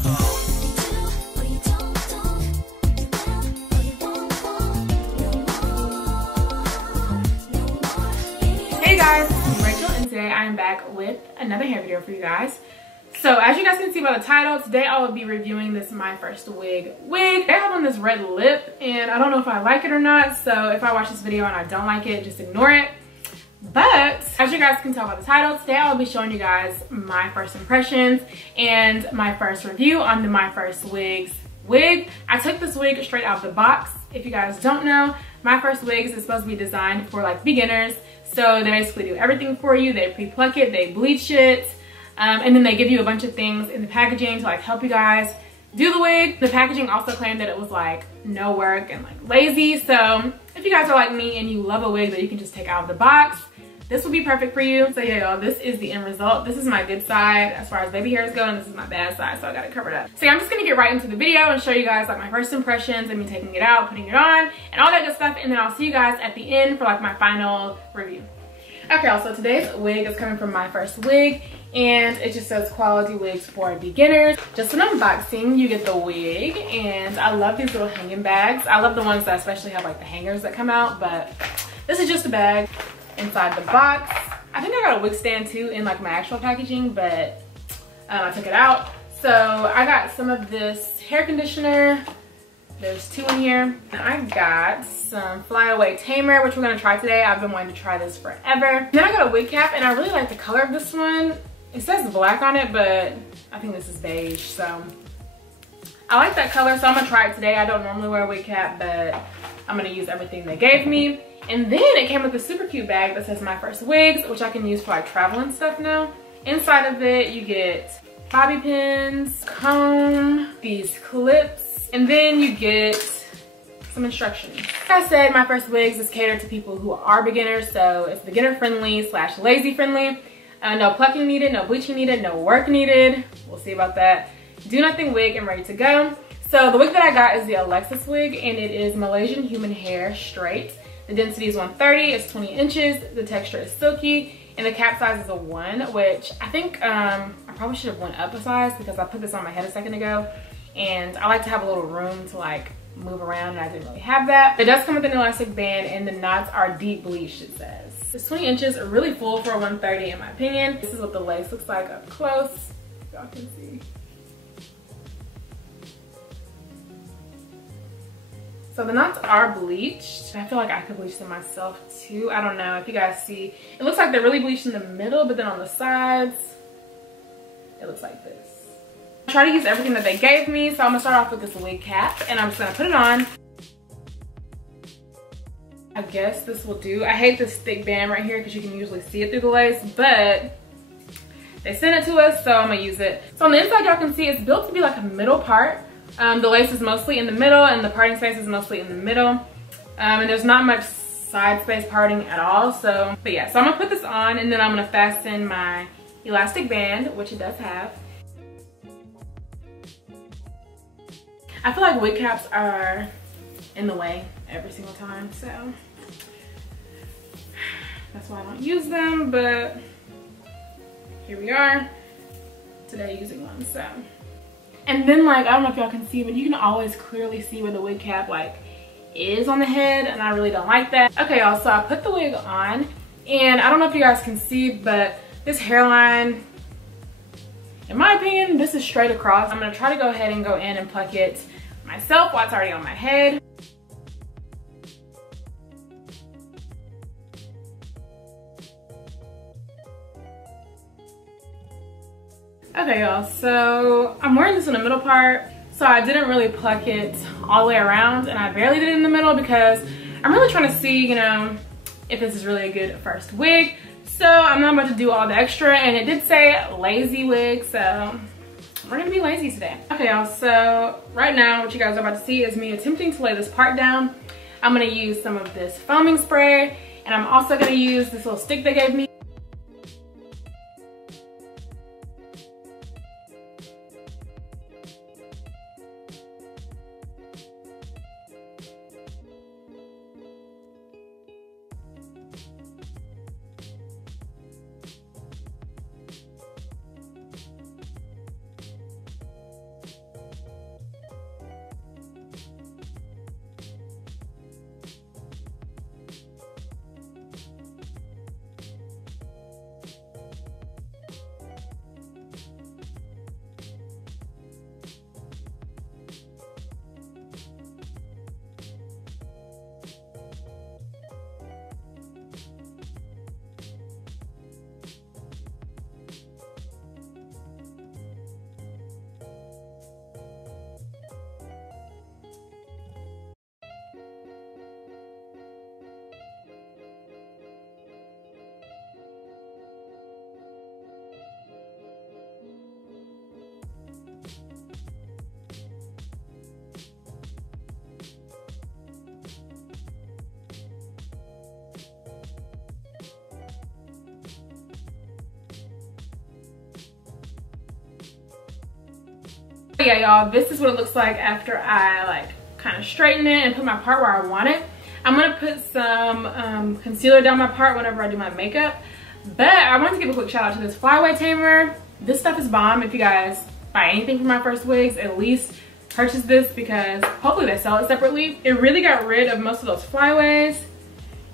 Hey guys, it's Rachel and today I am back with another hair video for you guys. So as you guys can see by the title, today I will be reviewing this MyFirstWig wig. I have on this red lip and I don't know if I like it or not, so if I watch this video and I don't like it, just ignore it. But as you guys can tell by the title, today I'll be showing you guys my first impressions and my first review on the MyFirstWig's wig. I took this wig straight out of the box. If you guys don't know, MyFirstWigs is supposed to be designed for like beginners. So they basically do everything for you. They pre-pluck it, they bleach it, and then they give you a bunch of things in the packaging to like help you guys do the wig. The packaging also claimed that it was like no work and like lazy. So if you guys are like me and you love a wig that you can just take out of the box, this will be perfect for you. So yeah, y'all, this is the end result. This is my good side as far as baby hairs go, and this is my bad side, so I got it covered up. So yeah, I'm just gonna get right into the video and show you guys like my first impressions and me taking it out, putting it on, and all that good stuff, and then I'll see you guys at the end for like my final review. Okay, so today's wig is coming from MyFirstWig, and it just says quality wigs for beginners. Just an unboxing, you get the wig, and I love these little hanging bags. I love the ones that especially have like the hangers that come out, but this is just a bag. Inside the box, I think I got a wig stand too in like my actual packaging, but I took it out. So I got some of this hair conditioner. There's two in here. And I got some Flyaway Tamer, which we're gonna try today. I've been wanting to try this forever. Then I got a wig cap, and I really like the color of this one. It says black on it, but I think this is beige, so I like that color, so I'm gonna try it today. I don't normally wear a wig cap, but I'm gonna use everything they gave me. And then it came with a super cute bag that says MyFirstWigs, which I can use for like travel and stuff now. Inside of it, you get bobby pins, comb, these clips, and then you get some instructions. Like I said, MyFirstWigs is catered to people who are beginners, so it's beginner friendly / lazy friendly. No plucking needed, no bleaching needed, no work needed. We'll see about that. Do nothing wig and ready to go. So the wig that I got is the Alexis wig, and it is Malaysian human hair straight. The density is 130, it's 20 inches, the texture is silky, and the cap size is a 1, which I think I probably should have went up a size because I put this on my head a second ago, and I like to have a little room to like move around, and I didn't really have that. It does come with an elastic band, and the knots are deep bleached, it says. It's 20 inches, really full for a 130 in my opinion. This is what the lace looks like up close, y'all can see. So the knots are bleached. I feel like I could bleach them myself too. I don't know if you guys see. It looks like they're really bleached in the middle, but then on the sides, it looks like this. I try to use everything that they gave me, so I'm gonna start off with this wig cap, and I'm just gonna put it on. I guess this will do. I hate this thick band right here because you can usually see it through the lace, but they sent it to us, so I'm gonna use it. So on the inside, y'all can see it's built to be like a middle part. The lace is mostly in the middle, and the parting space is mostly in the middle. And there's not much side space parting at all. So, but yeah, so I'm gonna put this on, and then I'm gonna fasten my elastic band, which it does have. I feel like wig caps are in the way every single time, so that's why I don't use them, but here we are today using one, so. And then like, I don't know if y'all can see, but you can always clearly see where the wig cap like is on the head, and I really don't like that. Okay y'all, so I put the wig on, and I don't know if you guys can see, but this hairline, in my opinion, this is straight across. I'm gonna try to go ahead and go in and pluck it myself while it's already on my head. Okay y'all, so I'm wearing this in the middle part, so I didn't really pluck it all the way around, and I barely did it in the middle because I'm really trying to see, you know, if this is really a good first wig. So I'm not about to do all the extra, and it did say lazy wig, so we're gonna be lazy today. Okay y'all, so right now what you guys are about to see is me attempting to lay this part down. I'm gonna use some of this foaming spray, and I'm also gonna use this little stick they gave me. Yeah, y'all, this is what it looks like after I like kind of straighten it and put my part where I want it. I'm gonna put some concealer down my part whenever I do my makeup. But I want to give a quick shout out to this flyaway tamer. This stuff is bomb. If you guys buy anything from My First Wigs, at least purchase this because hopefully they sell it separately. It really got rid of most of those flyaways,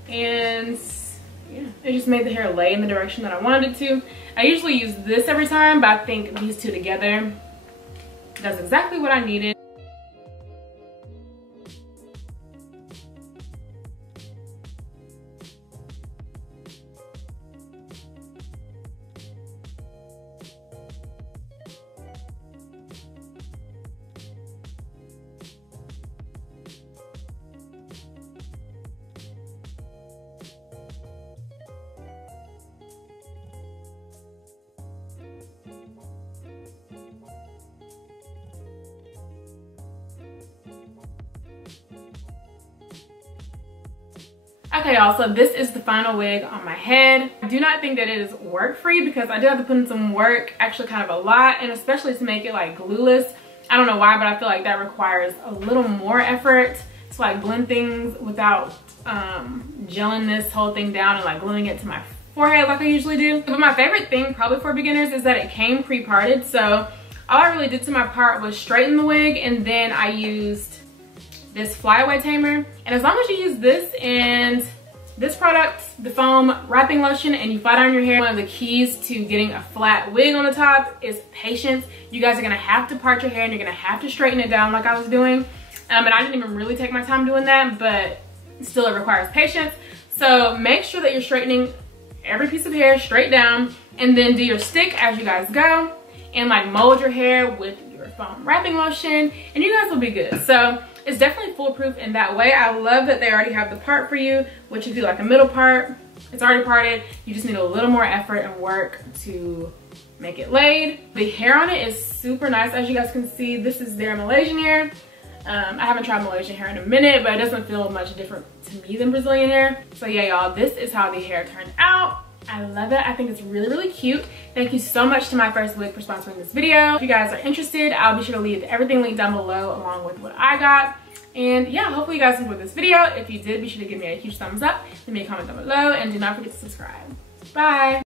and yeah, it just made the hair lay in the direction that I wanted it to. I usually use this every time, but I think these two together does exactly what I needed. Okay, y'all, so this is the final wig on my head. I do not think that it is work free because I did have to put in some work, actually kind of a lot, and especially to make it like glueless. I don't know why, but I feel like that requires a little more effort to like blend things without gelling this whole thing down and like gluing it to my forehead like I usually do. But my favorite thing probably for beginners is that it came pre-parted. So all I really did to my part was straighten the wig, and then I used this flyaway tamer. And as long as you use this and this product, the foam wrapping lotion, and you flat iron your hair, one of the keys to getting a flat wig on the top is patience. You guys are gonna have to part your hair and you're gonna have to straighten it down like I was doing. And I didn't even really take my time doing that, but still it requires patience. So make sure that you're straightening every piece of hair straight down, and then do your stick as you guys go, and like mold your hair with your foam wrapping lotion, and you guys will be good. So it's definitely foolproof in that way. I love that they already have the part for you, which if you like a middle part, it's already parted. You just need a little more effort and work to make it laid. The hair on it is super nice. As you guys can see, this is their Malaysian hair. I haven't tried Malaysian hair in a minute, but it doesn't feel much different to me than Brazilian hair. So yeah, y'all, this is how the hair turned out. I love it. I think it's really, really cute. Thank you so much to My First Wig for sponsoring this video. If you guys are interested, I'll be sure to leave everything linked down below along with what I got. And yeah, hopefully you guys enjoyed this video. If you did, be sure to give me a huge thumbs up, leave me a comment down below, and do not forget to subscribe. Bye.